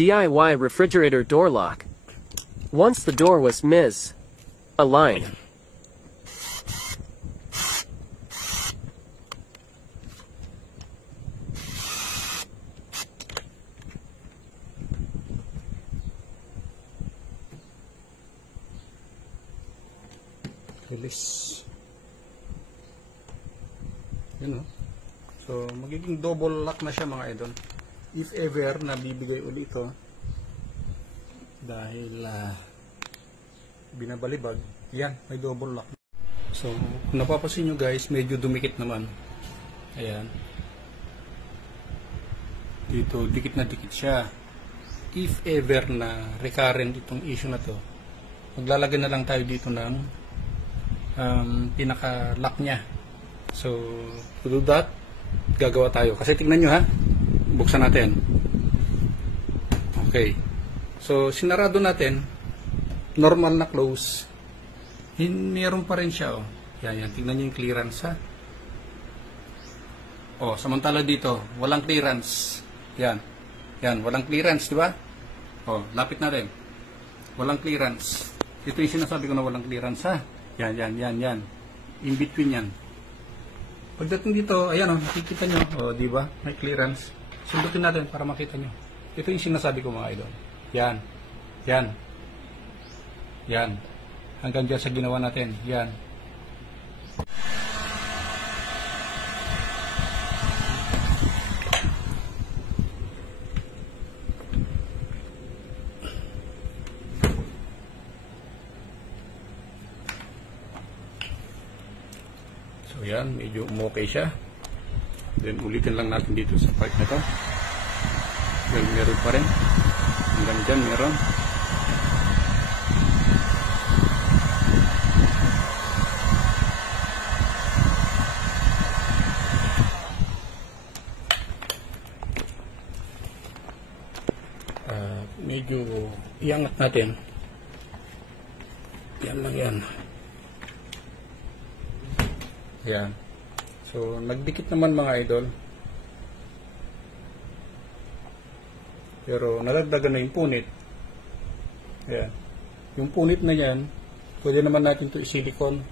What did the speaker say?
DIY refrigerator door lock. Once the door was misaligned. Release. Yun o. So, magiging double lock na siya mga idol. If ever na bibigay uli ito dahil binabalibag, yan, may double lock. So, kung napapansin nyo guys, medyo dumikit naman. Ayan. Dito, dikit na dikit siya. If ever na recurrent itong issue na to, maglalagay na lang tayo dito ng pinaka-lock niya. So, to do that, gagawa tayo. Kasi tingnan nyo ha, buksan natin. Okay. So, sinarado natin, normal na close. Meron pa rin siya. Oh. Yan. Tingnan nyo yung clearance ha. Oh, samantala dito, walang clearance. Yan, walang clearance, di ba? Oh, lapit na rin. Walang clearance. Ito yung sinasabi ko na walang clearance ha. Yan. In between yan. Pagdating dito, ayan o, nakikita nyo. O, di ba? May clearance. Sundutin natin para makita nyo. Ito yung sinasabi ko mga idol. Yan. Hanggang dyan sa ginawa natin. Yan. So yan, medyo umokay siya. Then ulitin lang natin dito sa part na to. Well, meron pa rin. Hanggang dyan meron. Medyo iangat natin. Yan lang yan. Yan. So, nagdikit naman mga idol. Pero, nadagdagan na yung punit. Yan. Yung punit na yan, pwede naman natin ito i-silicone.